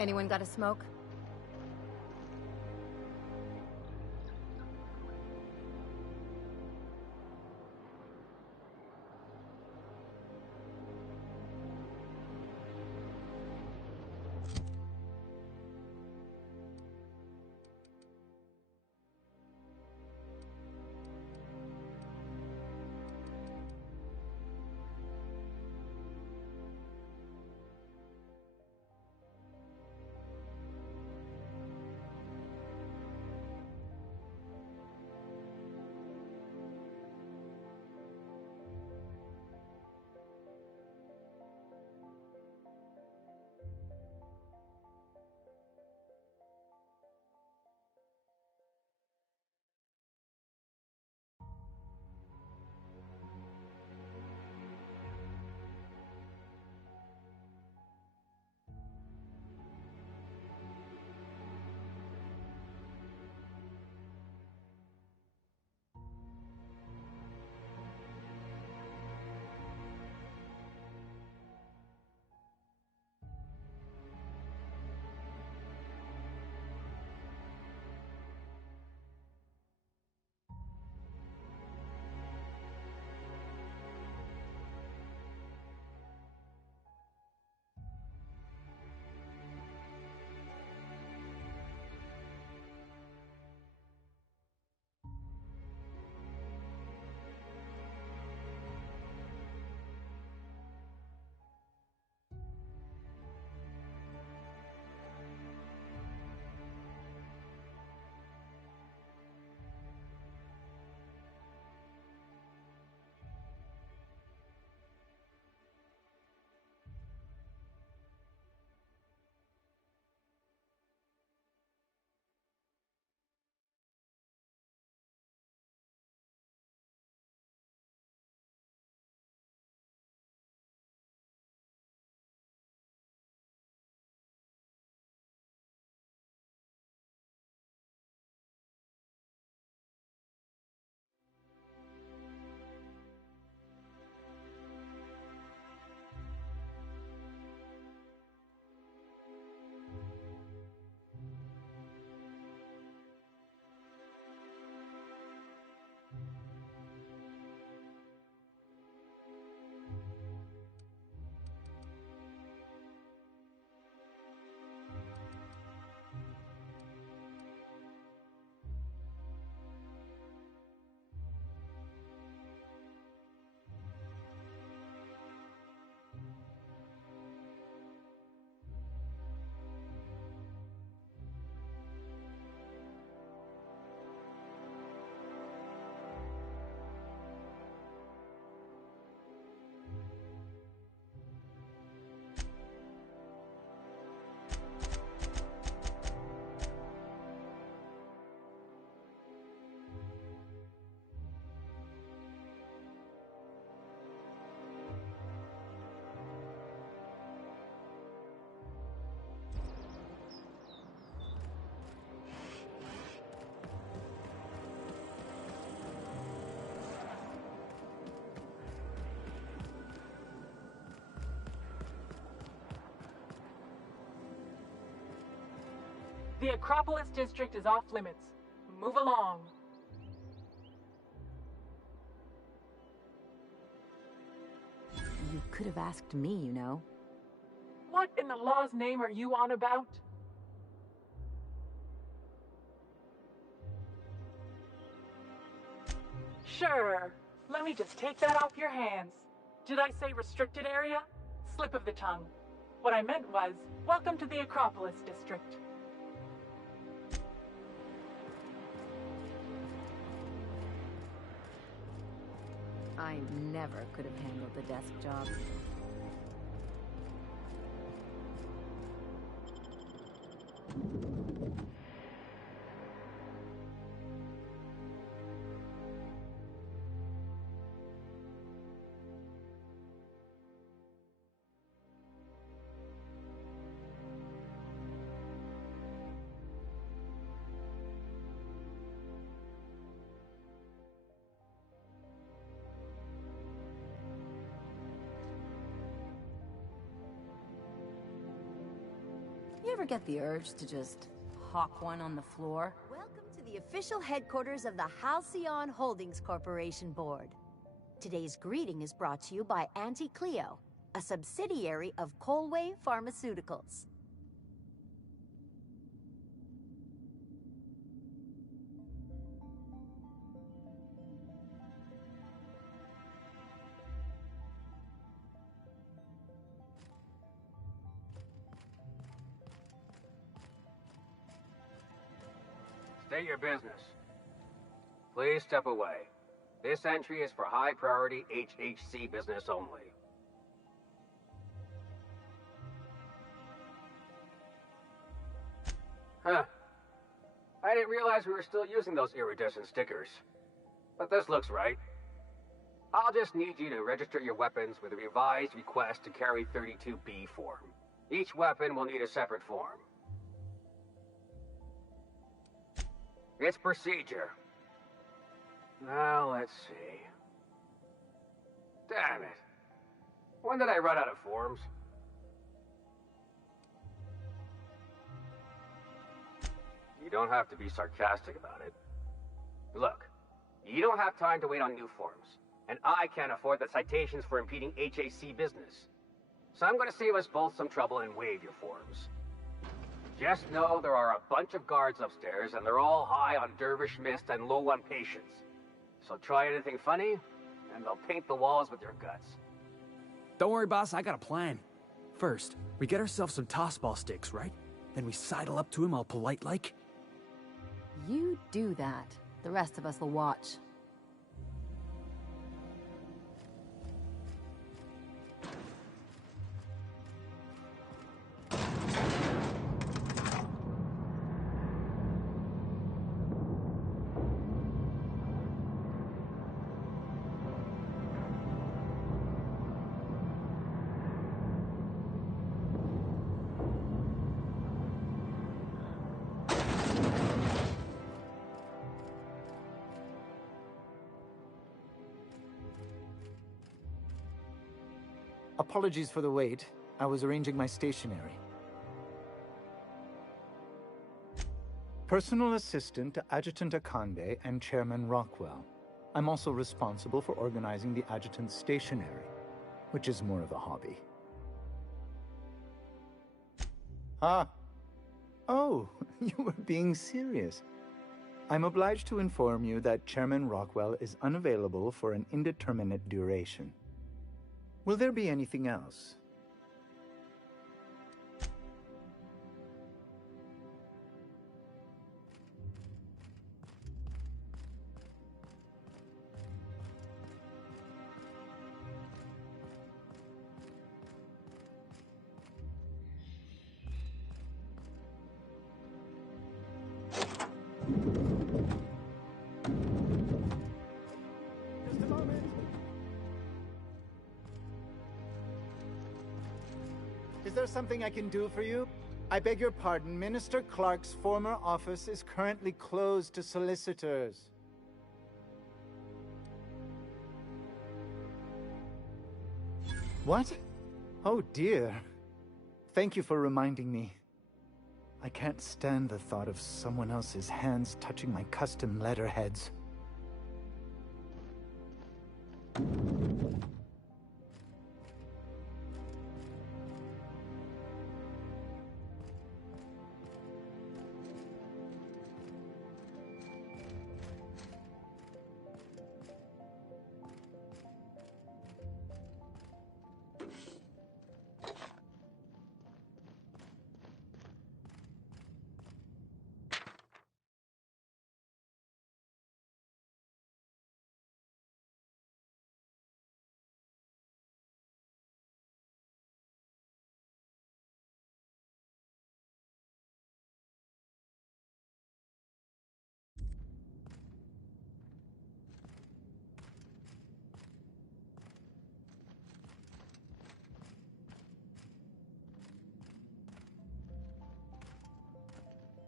Anyone got a smoke? The Acropolis district is off limits. Move along. You could have asked me, you know. What in the law's name are you on about? Sure. Let me just take that off your hands. Did I say restricted area? Slip of the tongue. What I meant was, welcome to the Acropolis district. I never could have handled the desk job. you ever get the urge to just hawk one on the floor? Welcome to the official headquarters of the Halcyon Holdings Corporation Board. Today's greeting is brought to you by Auntie Cleo, a subsidiary of Colway Pharmaceuticals. State your business. Please step away. This entry is for high-priority HHC business only. Huh. I didn't realize we were still using those iridescent stickers. But this looks right. I'll just need you to register your weapons with a revised request to carry 32B form. Each weapon will need a separate form. It's procedure. Now, let's see. Damn it. When did I run out of forms? You don't have to be sarcastic about it. Look, you don't have time to wait on new forms, and I can't afford the citations for impeding HAC business. So I'm going to save us both some trouble and waive your forms. Just know there are a bunch of guards upstairs, and they're all high on dervish mist and low on patience. So try anything funny, and they'll paint the walls with your guts. Don't worry, boss, I got a plan. First, we get ourselves some tossball sticks, right? Then we sidle up to him all polite-like. You do that. The rest of us will watch. Apologies for the wait. I was arranging my stationery. Personal assistant to Adjutant Akande and Chairman Rockwell. I'm also responsible for organizing the adjutant's stationery, which is more of a hobby. Ah. Oh, you were being serious. I'm obliged to inform you that Chairman Rockwell is unavailable for an indeterminate duration. Will there be anything else? Just a moment. Is there something I can do for you? I beg your pardon, Minister Clark's former office is currently closed to solicitors. What? Oh dear. Thank you for reminding me. I can't stand the thought of someone else's hands touching my custom letterheads.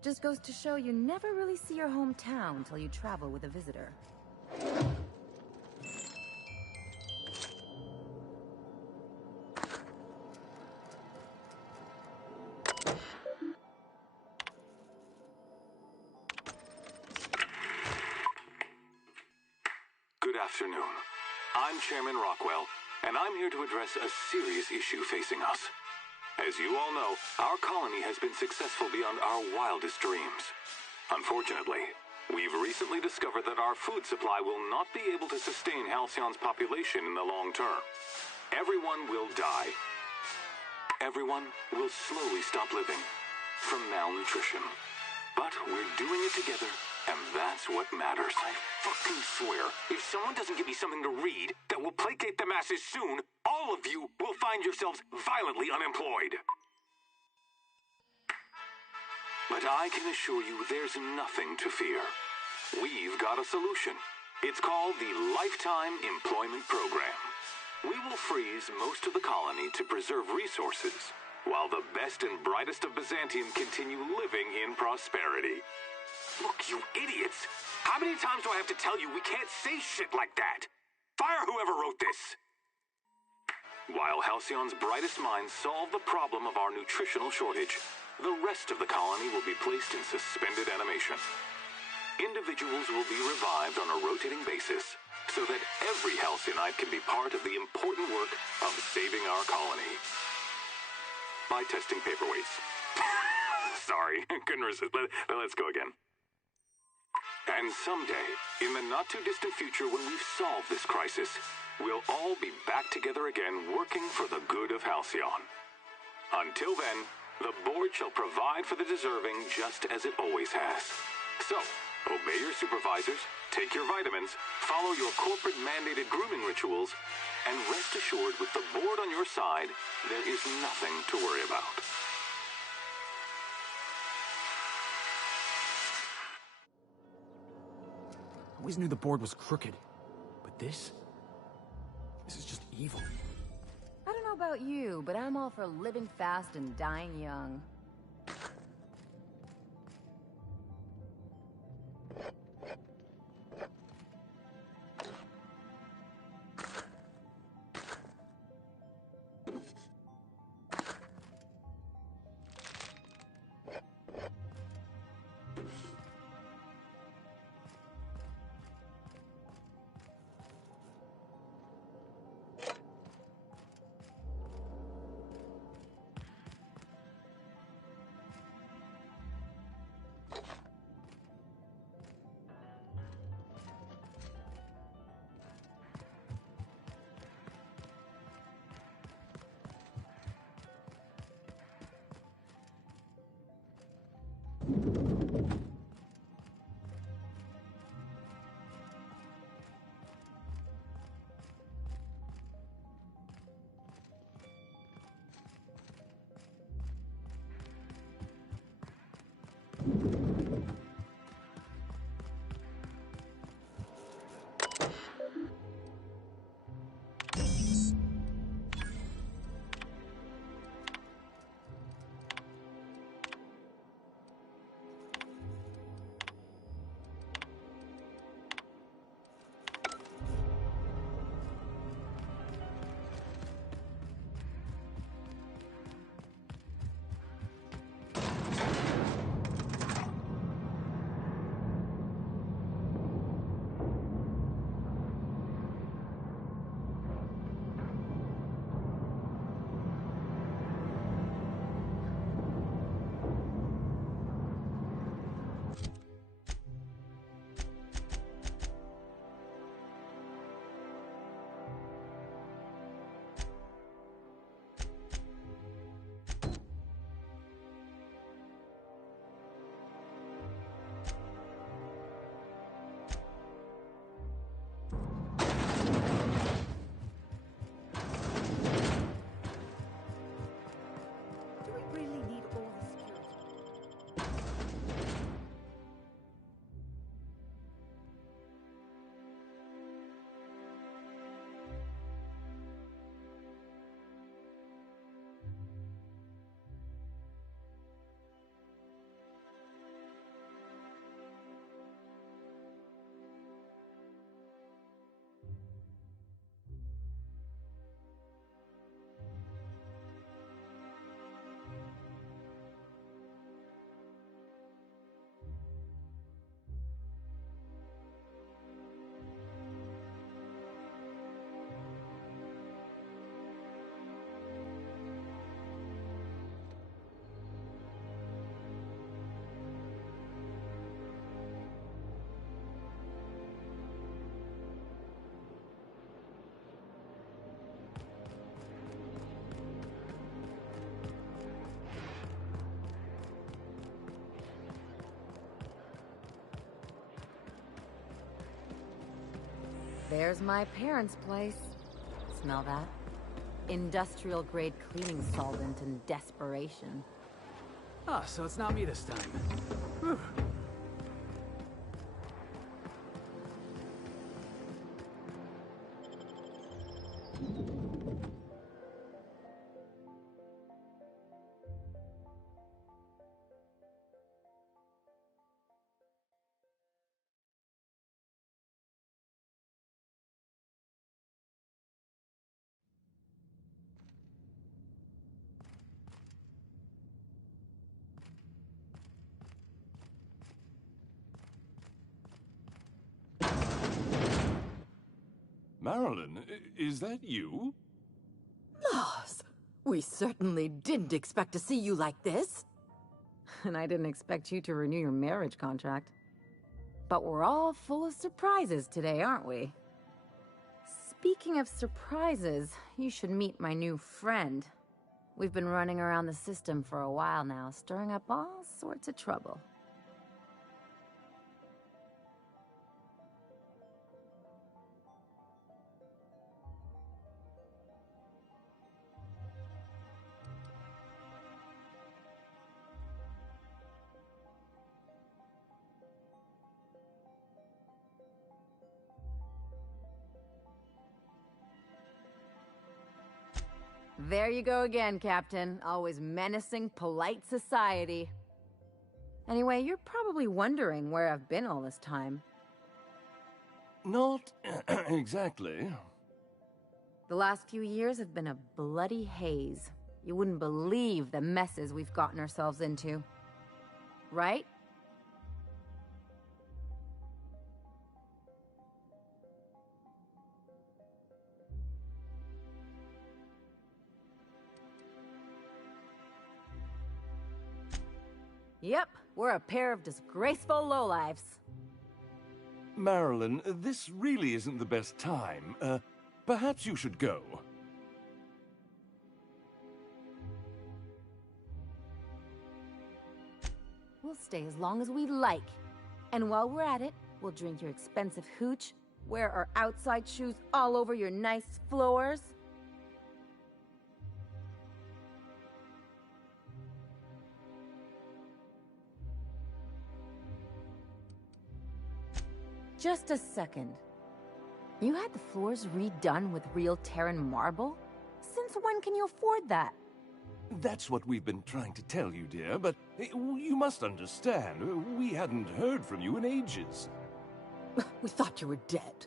Just goes to show you never really see your hometown until you travel with a visitor. afternoon. I'm Chairman Rockwell, and I'm here to address a serious issue facing us. As you all know, our colony has been successful beyond our wildest dreams. Unfortunately, we've recently discovered that our food supply will not be able to sustain Halcyon's population in the long term. Everyone will die. Everyone will slowly stop living from malnutrition. But we're doing it together, and that's what matters. I fucking swear, if someone doesn't give me something to read that will placate the masses soon, all of you will find yourselves violently unemployed. But I can assure you there's nothing to fear. We've got a solution. It's called the Lifetime Employment Program. We will freeze most of the colony to preserve resources, while the best and brightest of Byzantium continue living in prosperity. Look, you idiots! How many times do I have to tell you we can't say shit like that? Fire whoever wrote this! While Halcyon's brightest minds solve the problem of our nutritional shortage, the rest of the colony will be placed in suspended animation. Individuals will be revived on a rotating basis, so that every Halcyon can be part of the important work of saving our colony. By testing paperweights. Sorry, couldn't resist. Let's go again. And someday, in the not-too-distant future when we've solved this crisis, we'll all be back together again working for the good of Halcyon. Until then, the board shall provide for the deserving just as it always has. So, obey your supervisors, take your vitamins, follow your corporate-mandated grooming rituals, and rest assured with the board on your side, there is nothing to worry about. I always knew the board was crooked, but this is just evil. I don't know about you, but I'm all for living fast and dying young. There's my parents' place. Smell that? Industrial-grade cleaning solvent and desperation. Ah, so it's not me this time. Whew. Marilyn, is that you? Loss! We certainly didn't expect to see you like this. And I didn't expect you to renew your marriage contract. But we're all full of surprises today, aren't we? Speaking of surprises, you should meet my new friend. We've been running around the system for a while now, stirring up all sorts of trouble. There you go again, Captain. Always menacing polite society. Anyway, you're probably wondering where I've been all this time. Not exactly. The last few years have been a bloody haze. You wouldn't believe the messes we've gotten ourselves into. Right? Yep, we're a pair of disgraceful lowlifes. Marilyn, this really isn't the best time. Perhaps you should go. We'll stay as long as we like. And while we're at it, we'll drink your expensive hooch, wear our outside shoes all over your nice floors. Just a second. You had the floors redone with real Terran marble? Since when can you afford that? That's what we've been trying to tell you, dear, but you must understand, we hadn't heard from you in ages. We thought you were dead.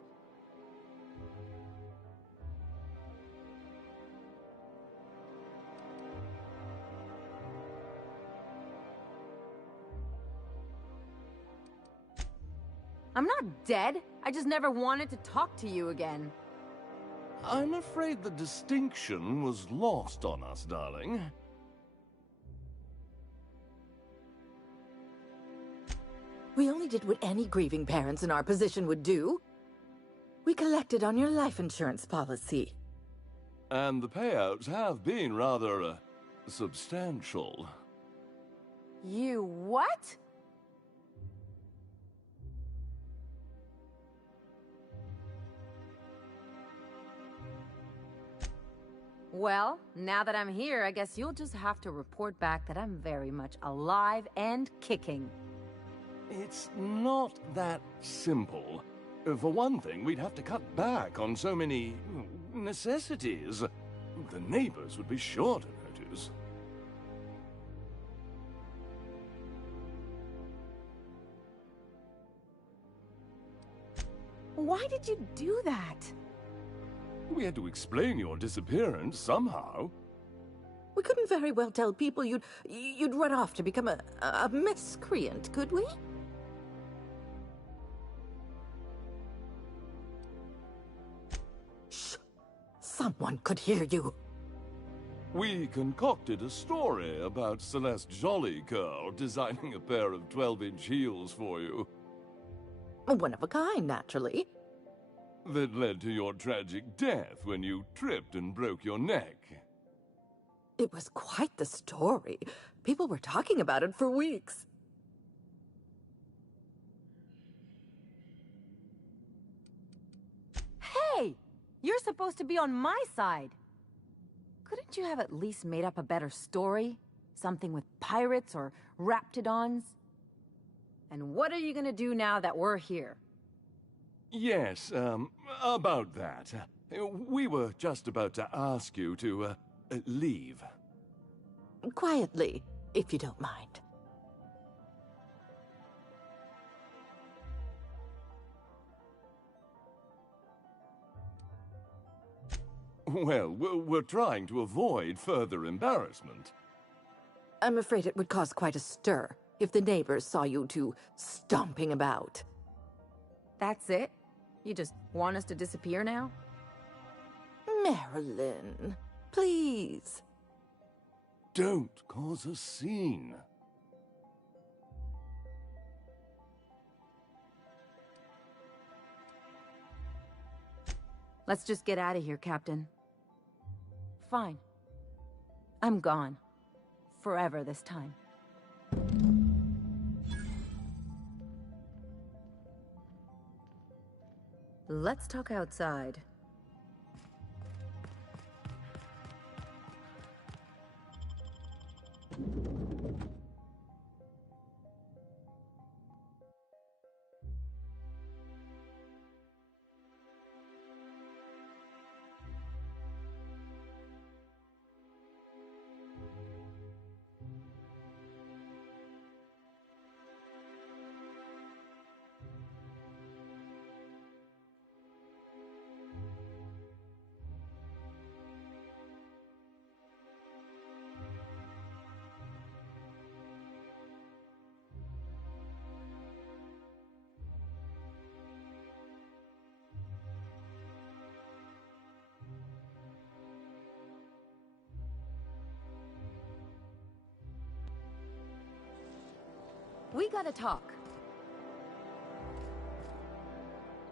I'm not dead. I just never wanted to talk to you again. I'm afraid the distinction was lost on us, darling. We only did what any grieving parents in our position would do. We collected on your life insurance policy. And the payouts have been rather, substantial. You what? Well, now that I'm here, I guess you'll just have to report back that I'm very much alive and kicking. It's not that simple. For one thing, we'd have to cut back on so many necessities. The neighbors would be sure to notice. Why did you do that? We had to explain your disappearance somehow. We couldn't very well tell people you'd run off to become a miscreant, could we? Shh! Someone could hear you. We concocted a story about Celeste Jollycurl designing a pair of 12-inch heels for you. One of a kind, naturally. That led to your tragic death when you tripped and broke your neck. It was quite the story. People were talking about it for weeks. Hey! You're supposed to be on my side! Couldn't you have at least made up a better story? Something with pirates or raptidons? And what are you gonna do now that we're here? Yes, about that. We were just about to ask you to, leave. Quietly, if you don't mind. Well, we're trying to avoid further embarrassment. I'm afraid it would cause quite a stir if the neighbors saw you two stomping about. That's it? You just want us to disappear now? Marilyn, please. Don't cause a scene. Let's just get out of here, Captain. Fine. I'm gone. Forever this time. Let's talk outside. We gotta talk.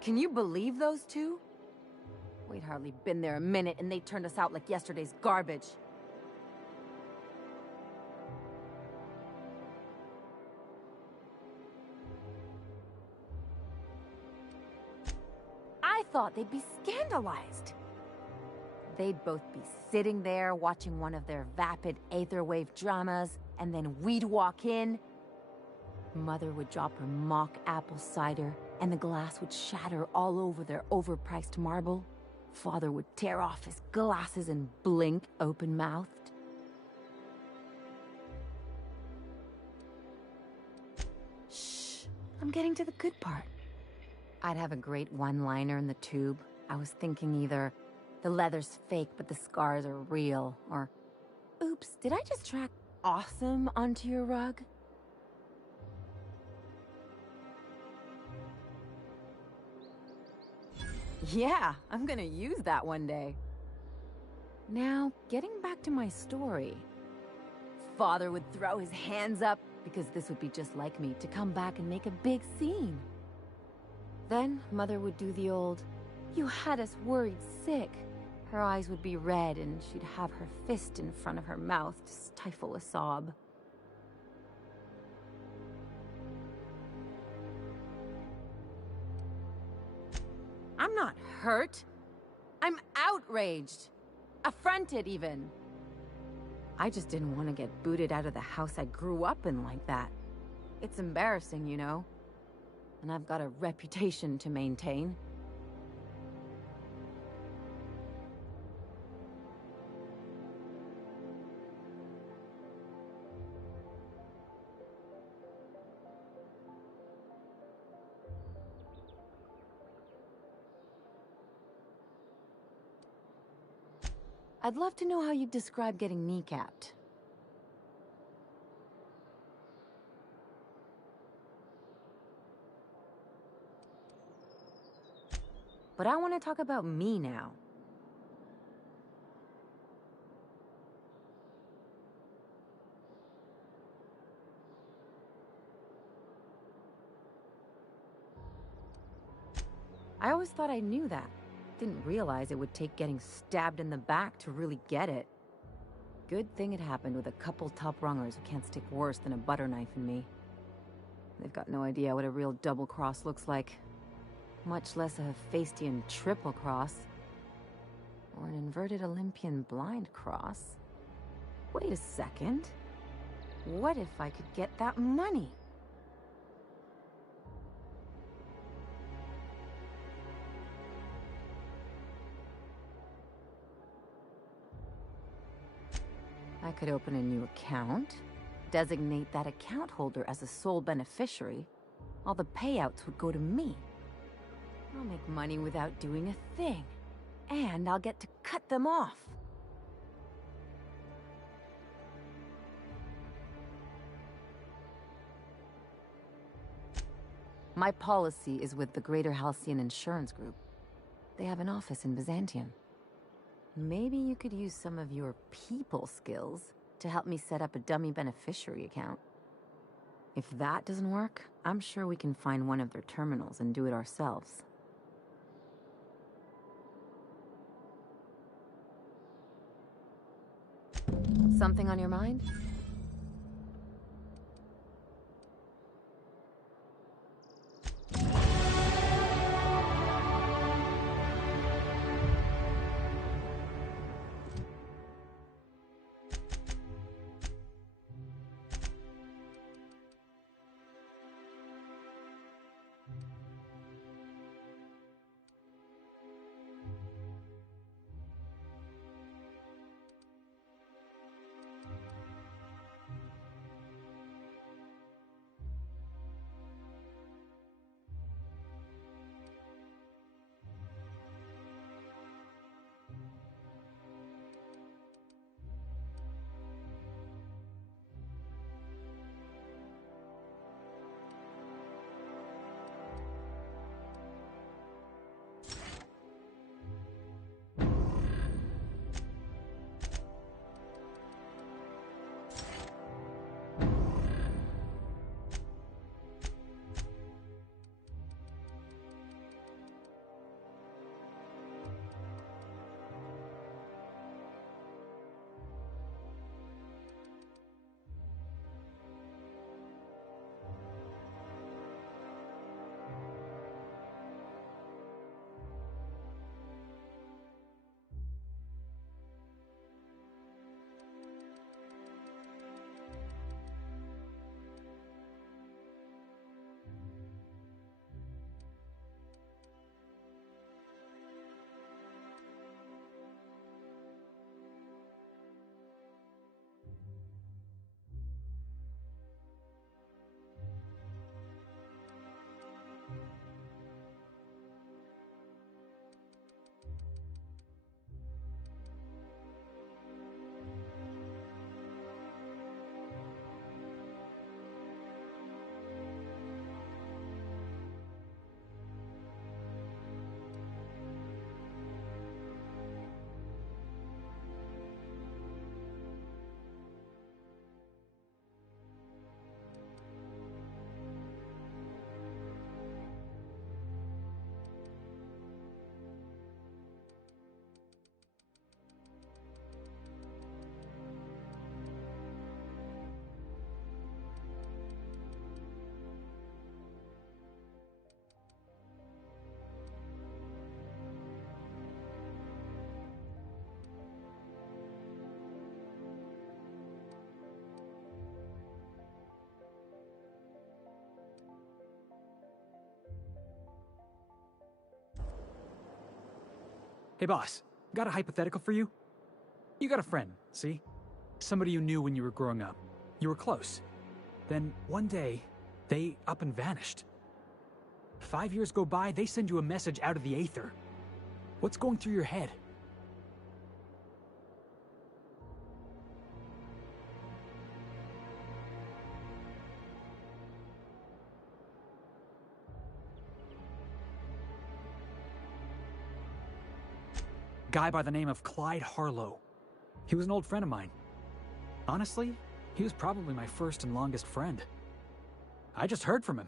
Can you believe those two? We'd hardly been there a minute and they turned us out like yesterday's garbage. I thought they'd be scandalized. They'd both be sitting there watching one of their vapid aetherwave dramas, and then we'd walk in. Mother would drop her mock apple cider, and the glass would shatter all over their overpriced marble. Father would tear off his glasses and blink open-mouthed. Shh, I'm getting to the good part. I'd have a great one-liner in the tube. I was thinking either, the leather's fake but the scars are real, or, oops, did I just track awesome onto your rug? Yeah, I'm gonna use that one day. Now, getting back to my story. Father would throw his hands up, because this would be just like me, to come back and make a big scene. Then, Mother would do the old, "You had us worried sick." Her eyes would be red, and she'd have her fist in front of her mouth to stifle a sob. I'm not hurt. I'm outraged. Affronted, even. I just didn't want to get booted out of the house I grew up in like that. It's embarrassing, you know. And I've got a reputation to maintain. I'd love to know how you'd describe getting kneecapped. But I want to talk about me now. I always thought I knew that. Didn't realize it would take getting stabbed in the back to really get it. Good thing it happened with a couple top-rungers who can't stick worse than a butter knife in me. They've got no idea what a real double-cross looks like. Much less a Hephaestian triple cross. Or an inverted Olympian blind cross. Wait a second. What if I could get that money? I could open a new account, designate that account holder as a sole beneficiary. All the payouts would go to me. I'll make money without doing a thing. And I'll get to cut them off. My policy is with the Greater Halcyon Insurance Group. They have an office in Byzantium. Maybe you could use some of your people skills to help me set up a dummy beneficiary account. If that doesn't work, I'm sure we can find one of their terminals and do it ourselves. Something on your mind? Hey boss, got a hypothetical for you? You got a friend, see? Somebody you knew when you were growing up. You were close. Then one day, they up and vanished. 5 years go by, they send you a message out of the aether. What's going through your head? Guy by the name of Clyde Harlow. He was an old friend of mine. Honestly, he was probably my first and longest friend. I just heard from him.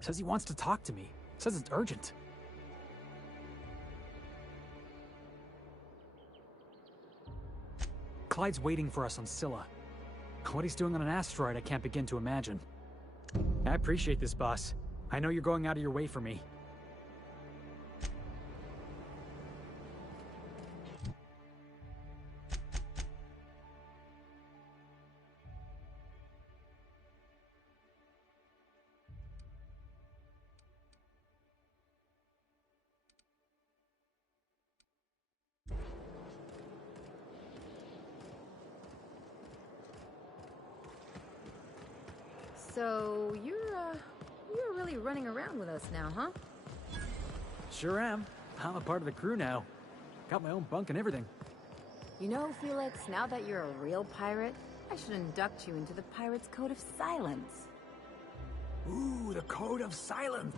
Says he wants to talk to me. Says it's urgent. Clyde's waiting for us on Scylla. What he's doing on an asteroid, I can't begin to imagine. I appreciate this, boss. I know you're going out of your way for me. So, you're really running around with us now, huh? Sure am. I'm a part of the crew now. Got my own bunk and everything. You know, Felix, now that you're a real pirate, I should induct you into the Pirates' Code of Silence. Ooh, the Code of Silence!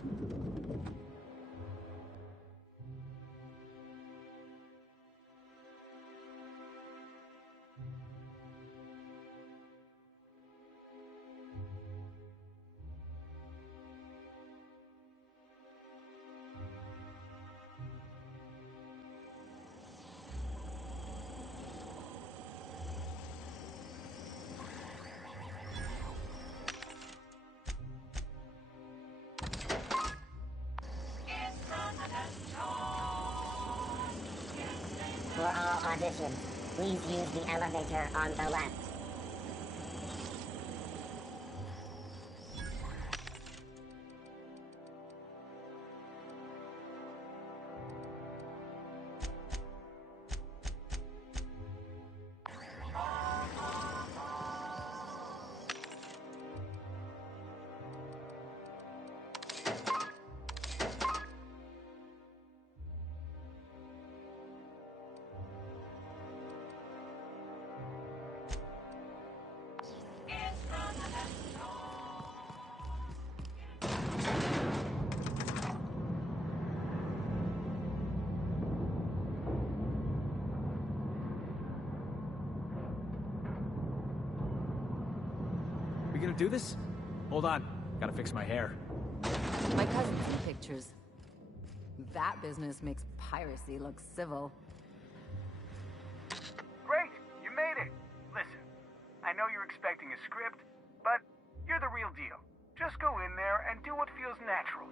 For all auditions, please use the elevator on the left. We gonna do this? Hold on. Gotta fix my hair. My cousin's in pictures. That business makes piracy look civil. Great! You made it! Listen, I know you're expecting a script, but you're the real deal. Just go in there and do what feels natural.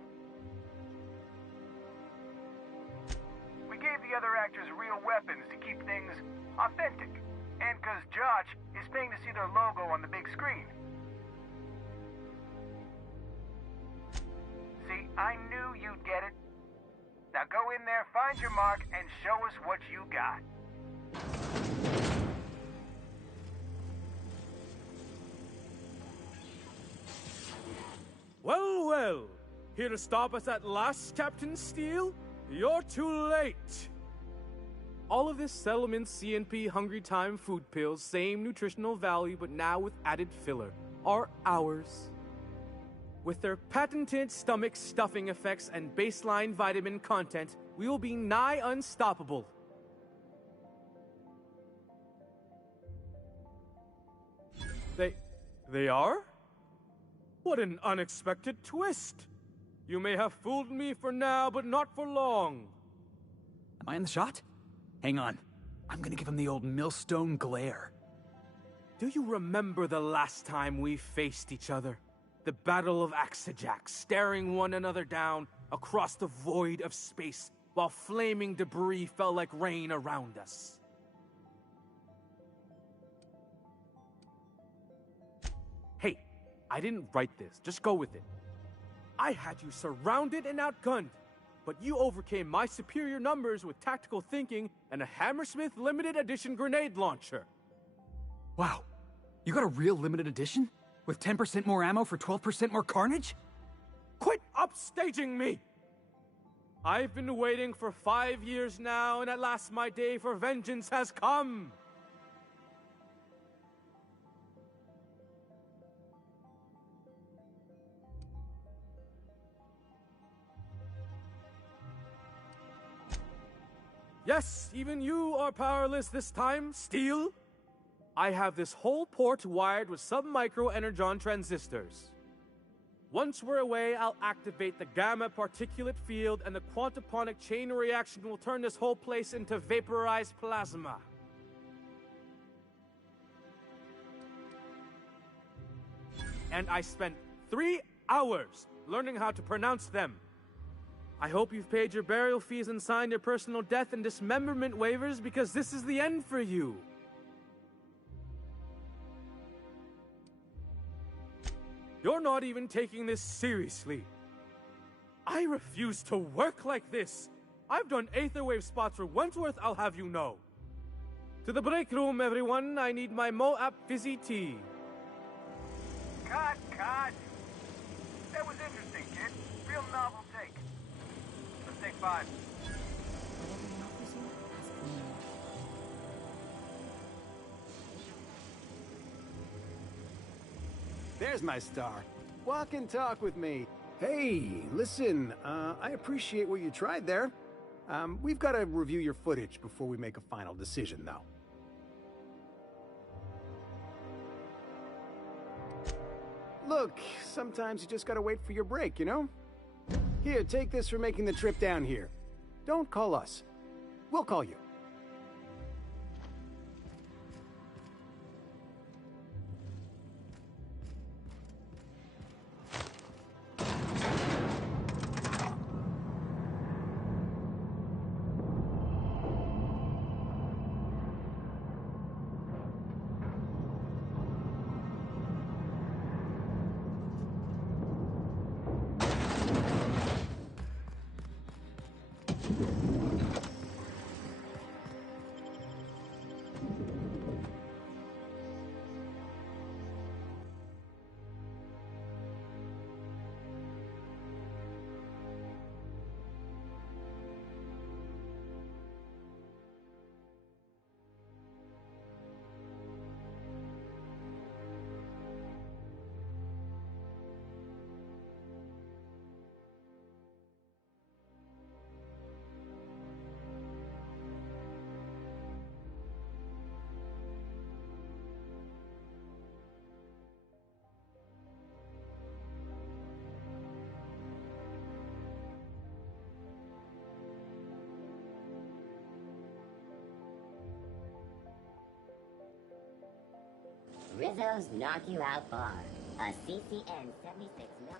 We gave the other actors real weapons to keep things authentic. And because Josh is paying to see their logo on the big screen. See, I knew you'd get it. Now go in there, find your mark, and show us what you got. Well, well. Here to stop us at last, Captain Steele? You're too late. All of this Settlement CNP Hungry Time food pills, same nutritional value, but now with added filler, are ours. With their patented stomach stuffing effects and baseline vitamin content, we will be nigh unstoppable. They are? What an unexpected twist! You may have fooled me for now, but not for long. Am I in the shot? Hang on. I'm gonna give him the old millstone glare. Do you remember the last time we faced each other? The Battle of Axejack, staring one another down across the void of space while flaming debris fell like rain around us. Hey, I didn't write this. Just go with it. I had you surrounded and outgunned, but you overcame my superior numbers with tactical thinking and a Hammersmith limited edition grenade launcher. Wow, you got a real limited edition? With 10% more ammo for 12% more carnage? Quit upstaging me! I've been waiting for 5 years now, and at last my day for vengeance has come! Yes, even you are powerless this time, Steel. I have this whole port wired with sub-micro energon transistors. Once we're away, I'll activate the gamma particulate field and the quantaponic chain reaction will turn this whole place into vaporized plasma. And I spent 3 hours learning how to pronounce them. I hope you've paid your burial fees and signed your personal death and dismemberment waivers because this is the end for you. You're not even taking this seriously. I refuse to work like this. I've done Aetherwave spots for Wentworth, I'll have you know. To the break room, everyone. I need my Moab fizzy tea. Cut! God. That was interesting, kid. Real novel take. Let's take 5. There's my star. Walk and talk with me. Hey, listen, I appreciate what you tried there. We've got to review your footage before we make a final decision, though. Look, sometimes you just gotta wait for your break, you know? Here, take this for making the trip down here. Don't call us. We'll call you. Rizzo's Knock You Out Bar. A CCN 76 milk.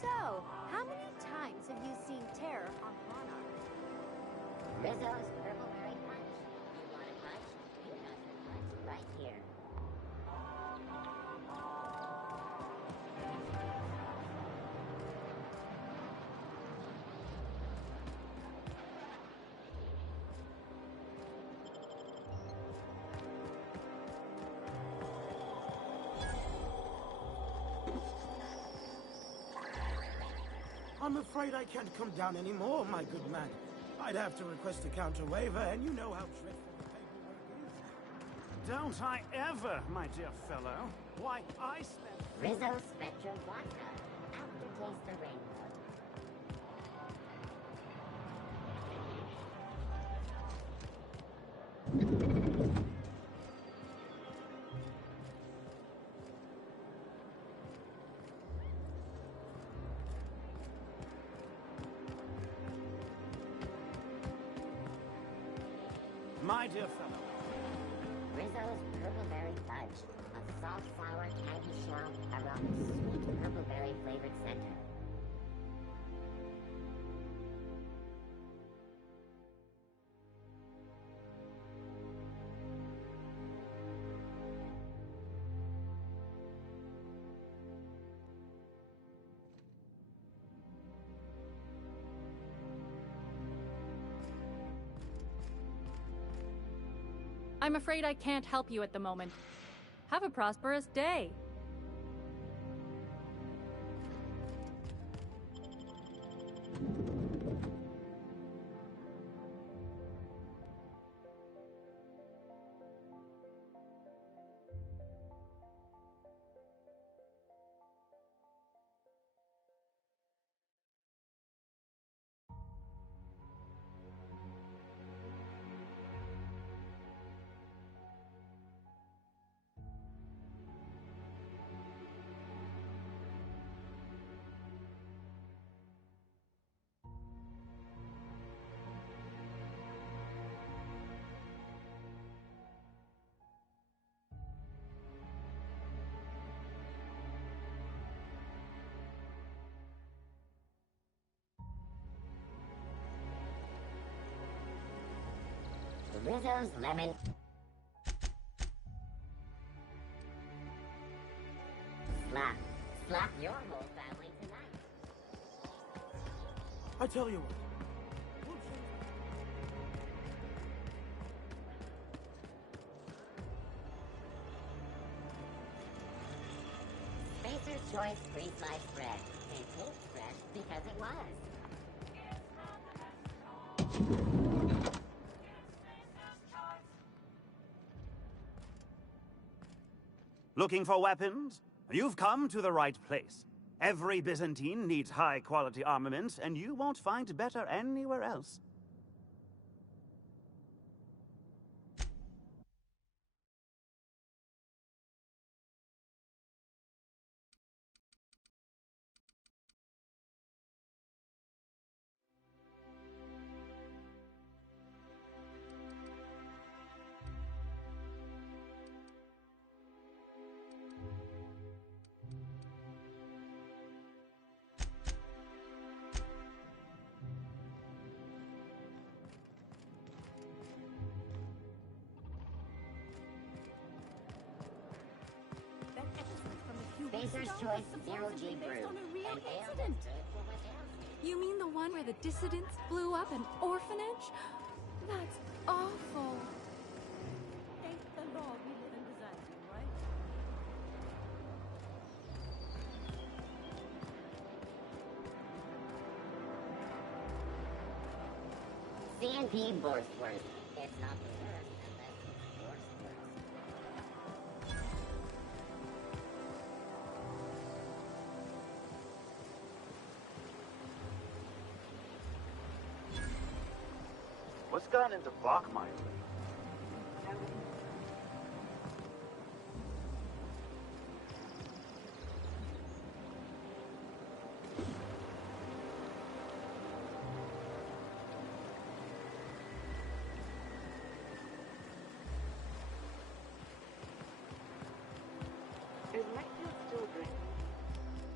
So, how many times have you seen Terror on Monarch? Rizzo's Purpleberry Punch. You want a punch? You got your punch right here. I'm afraid I can't come down anymore, my good man. I'd have to request a counter waiver, and you know how dreadful the paperwork is. Don't I ever, my dear fellow. Why, I spent... Rizzo Spectrum Vodka. Aftertaste the rainbow. My dear fellow. Rizzo's Purpleberry Fudge. A salt sour candy shell aroma sweet purpleberry flavored center. I'm afraid I can't help you at the moment. Have a prosperous day. Rizzo's lemon. Slap your whole family tonight. I tell you what. Spacer's Choice pre-sliced bread. It tastes fresh because it was. Looking for weapons? You've come to the right place. Every Byzantine needs high-quality armaments, and you won't find better anywhere else. Spacer's Choice Zero G Brew. An ale that's good for what else? You mean the one where the dissidents blew up an orphanage? That's awful. Thank the Lord we live in Byzantium, right? CNP Borsworth. It's not the worst unless it's Borsworth. What's gone into Bachmeyer?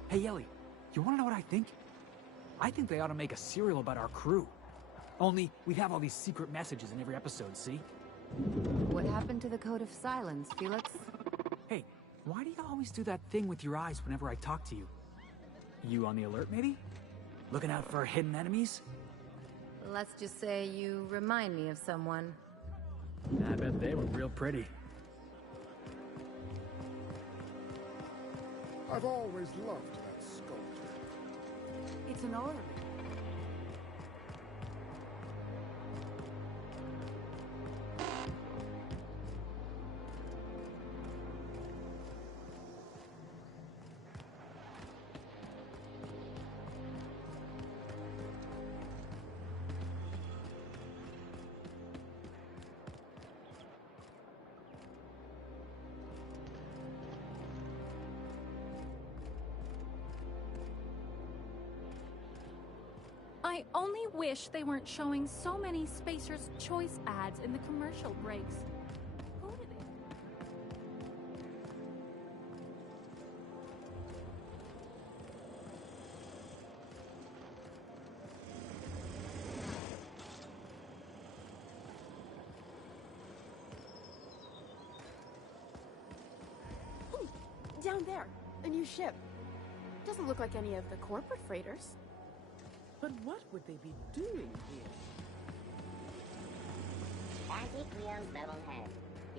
Hey, Ellie, you want to know what I think? I think they ought to make a serial about our crew. Only, we'd have all these secret messages in every episode, see? What happened to the Code of Silence, Felix? Hey, why do you always do that thing with your eyes whenever I talk to you? You on the alert, maybe? Looking out for hidden enemies? Let's just say you remind me of someone. I bet they were real pretty. I've always loved that sculpture. It's an ornament. I only wish they weren't showing so many Spacer's Choice ads in the commercial breaks. Who do they? Down there, a new ship. Doesn't look like any of the corporate freighters. But what would they be doing here? Auntie Cleo's level head.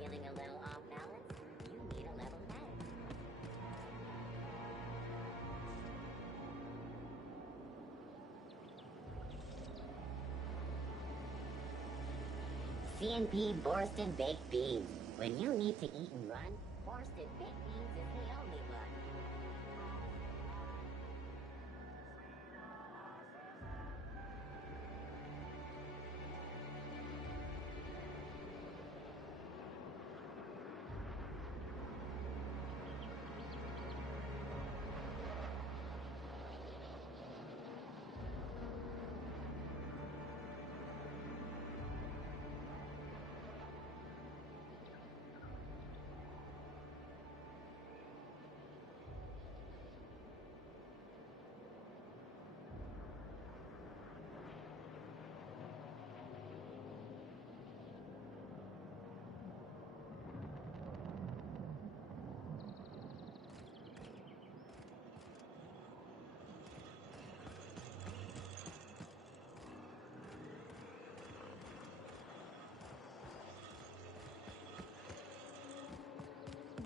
Feeling a little off balance? You need a level head. CNP Borsted Baked Beans. When you need to eat and run, Borsted Baked Beans is the only one.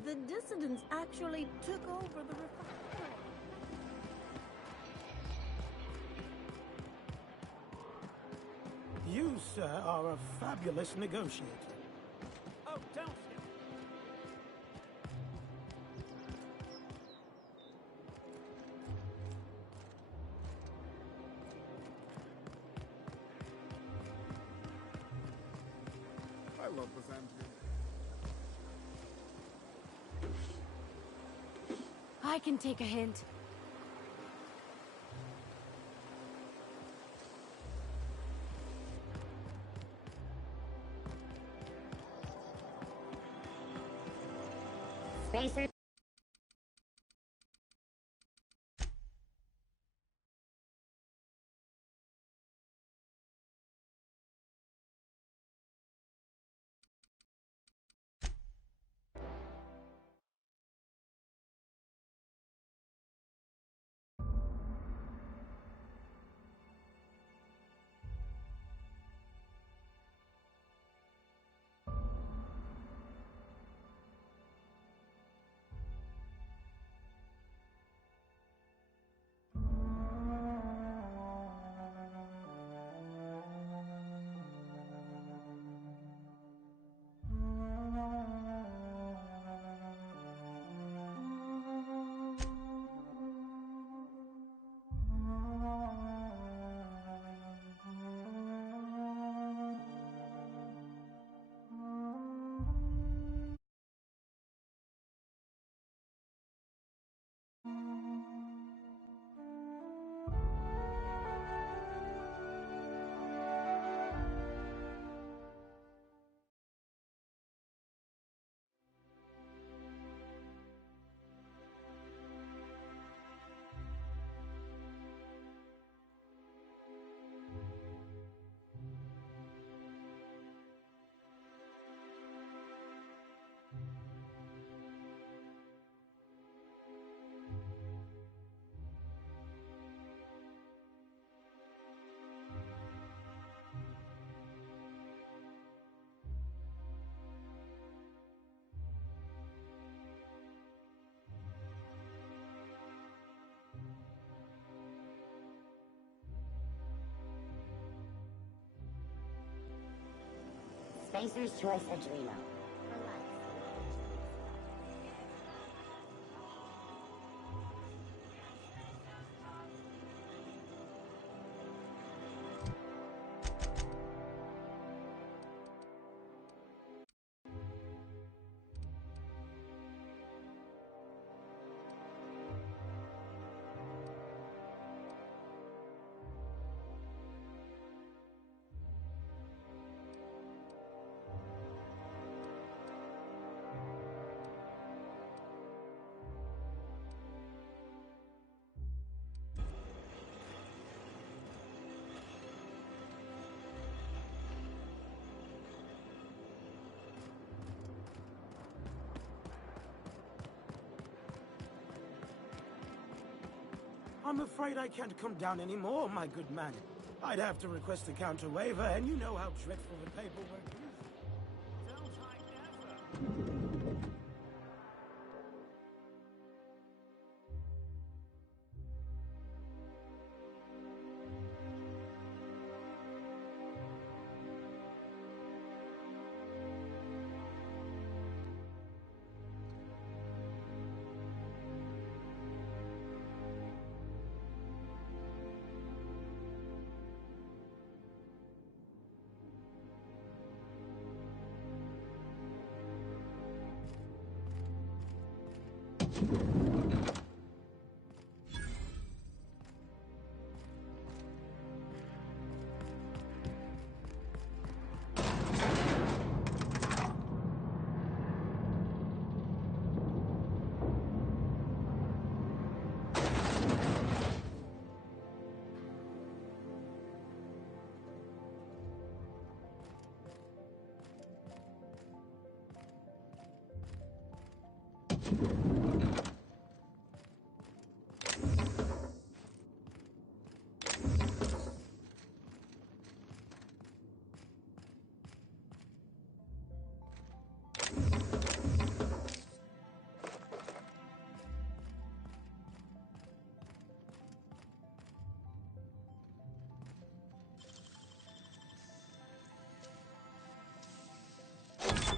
The dissidents actually took over the refinery. You, sir, are a fabulous negotiator. Oh, don't. I love Byzantium. I can take a hint. Spacer. Spacer's Choice Adreno. I'm afraid I can't come down anymore, my good man. I'd have to request a counter waiver, and you know how dreadful the paperwork is. Don't I ever?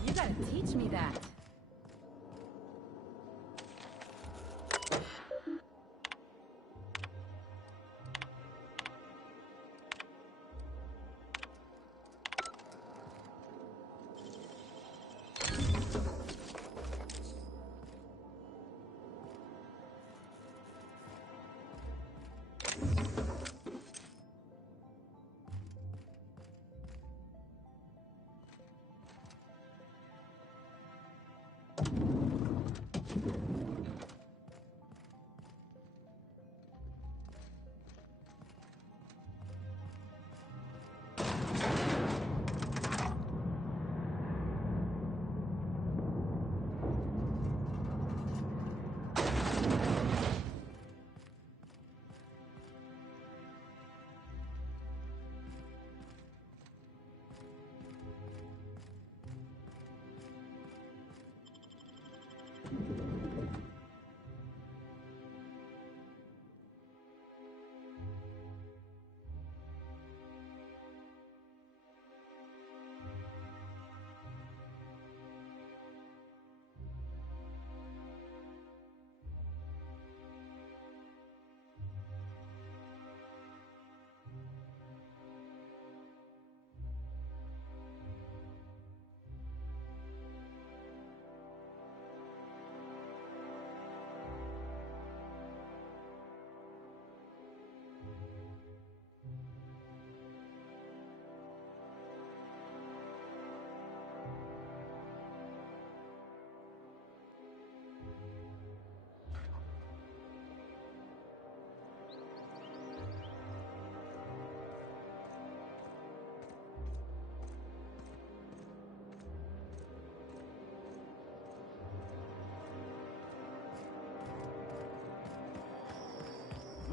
You gotta teach me that.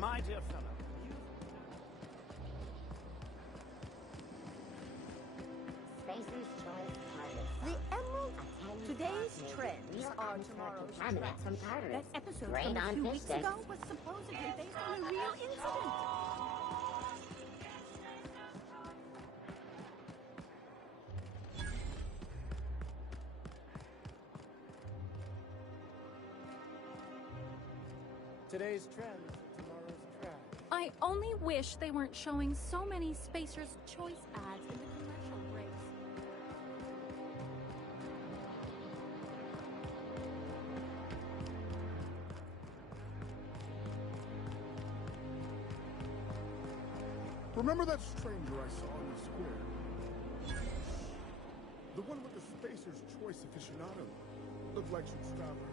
My dear fellow, Spacer's Choice Harvest. The Emerald. Today's Today's trends are tomorrow's contaminants from trends. Tartarus. That episode Great from a on few fish weeks sticks. ago was supposedly based on a real incident. Today's trends, tomorrow's trash. I only wish they weren't showing so many Spacer's Choice ads in the commercial breaks. Remember that stranger I saw in the square? The one with the Spacer's Choice aficionado. Looked like she'd stop her.